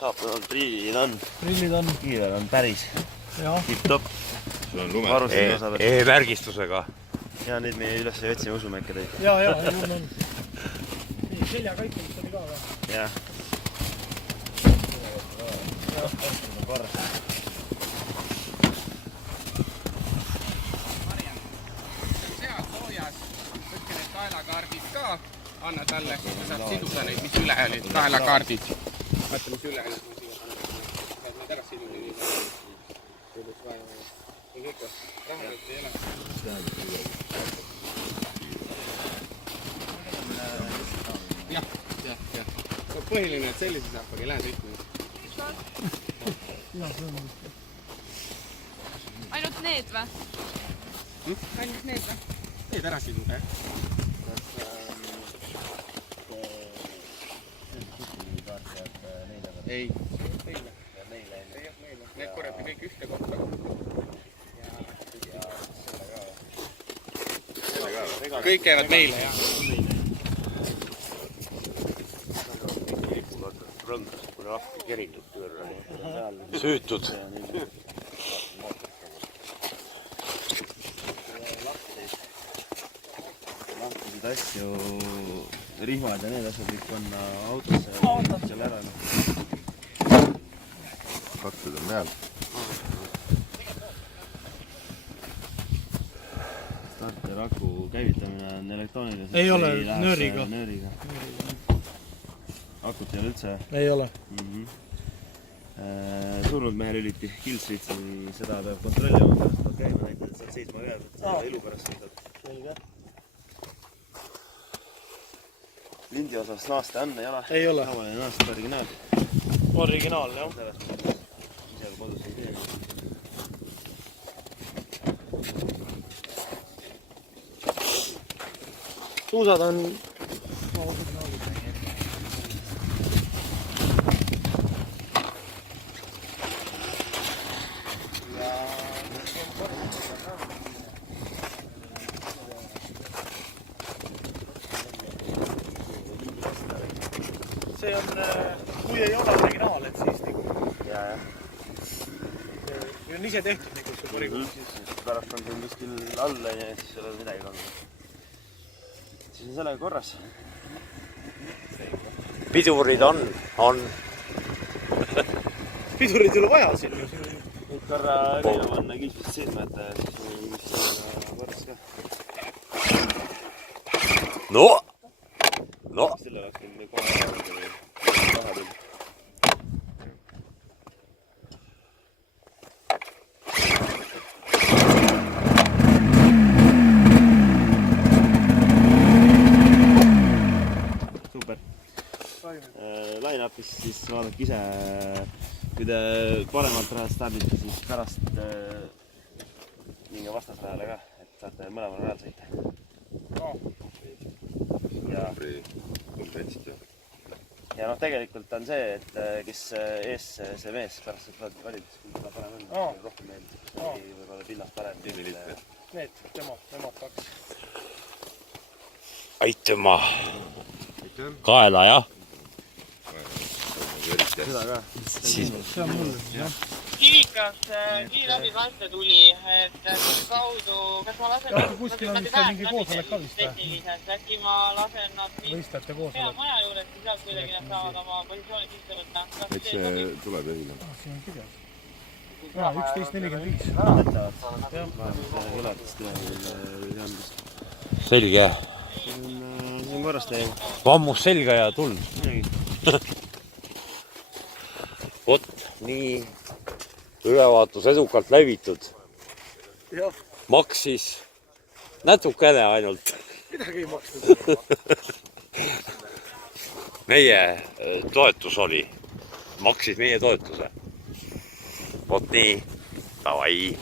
Saapad on, prillid on. Prillid on. Kiivel on päris. Tipp-top. Sul on lume. E-märgistusega. Ja nüüd meie üles võtsime usume ikka teid. Ja, mul on. Nii, selja kaikumist oli ka või? Jah. Seal soojas, võtke need kaelakaardid ka, anna talle, siis ta saab siduda neid, mis üle olid, kaelakaardid. Vaata, mis üle olid, ma siia panen. Need ära siduda nii palju. Või kõik või? Rahulikult ei ole. Jah. Põhiline, et sellise saab, aga ei lähe sõitma. Ainult need või? Ainult need või? Need ära siduda, jah? Ei. Neile. Need korjati kõik ühte kohta. Kõik käivad meile, jah. Rõndus, kui rahvi keritud pöörra. Süütud. Lahtisid asju, rihmad ja need asjad kõik panna autosse ja seal ära. Katsed on näel. Starter aku käivitamine on elektrooniliselt. Ei ole, nööriga. Akut ei ole üldse? Ei ole. Surnud mehe lüliti, Killstreetsi, seda peab kontrollima, pärast peab käima näiteks, et saad seisma käib, et elu pärast sõidab. Selge. Lindi osas naaste on, ei ole? Ei ole. Tavaline naaste originaal. Originaal, jah. Sellest mõttes ise kodus ei tee. Suusad on see on, kui ei ole originaal, et siis nagu või on ise tehtud nagu see originaal siis. Pärast on siin kuskil all ja siis ei ole midagi olnud. Siis on sellega korras. Pidurid on. Pidurid ei ole vaja siin. Nüüd korra käima panna kiispist sõitma, et siis korras ka. No! Selle oleks nüüd kohe vahepeal. Super. Line-upis siis vaadake ise, kui te paremalt rajalt stardite, siis pärast minge vastasrajale ka, et saate mõlemal rajal sõita. Ja noh, tegelikult on see, et kes ees see mees pärast valid, kui ta parem on, rohkem meeldib, võib-olla pillast parem. Need, nemad kaks. Aitüma. Kaela, jah? Seda ka. See on mul, jah. Kivikas kiirabi pääste tuli, et kaudu, kas ma lasen nad kuskil on vist mingi koosolek ka vist või? Äkki ma lasen nad Võistlejate koosolek. maja juures, siis sealt kuidagi nad saavad oma positsiooni sisse võtta. Et see tuleb esile. See on kirjas. 11.45. Selge. See on korras teie. Vammus selga ja tuld. Vot, nii ülevaatus edukalt läbitud. Maksis natukene ainult. Midagi ei maksnud. Meie toetus oli. Maksis meie toetuse. Vot nii. Davai.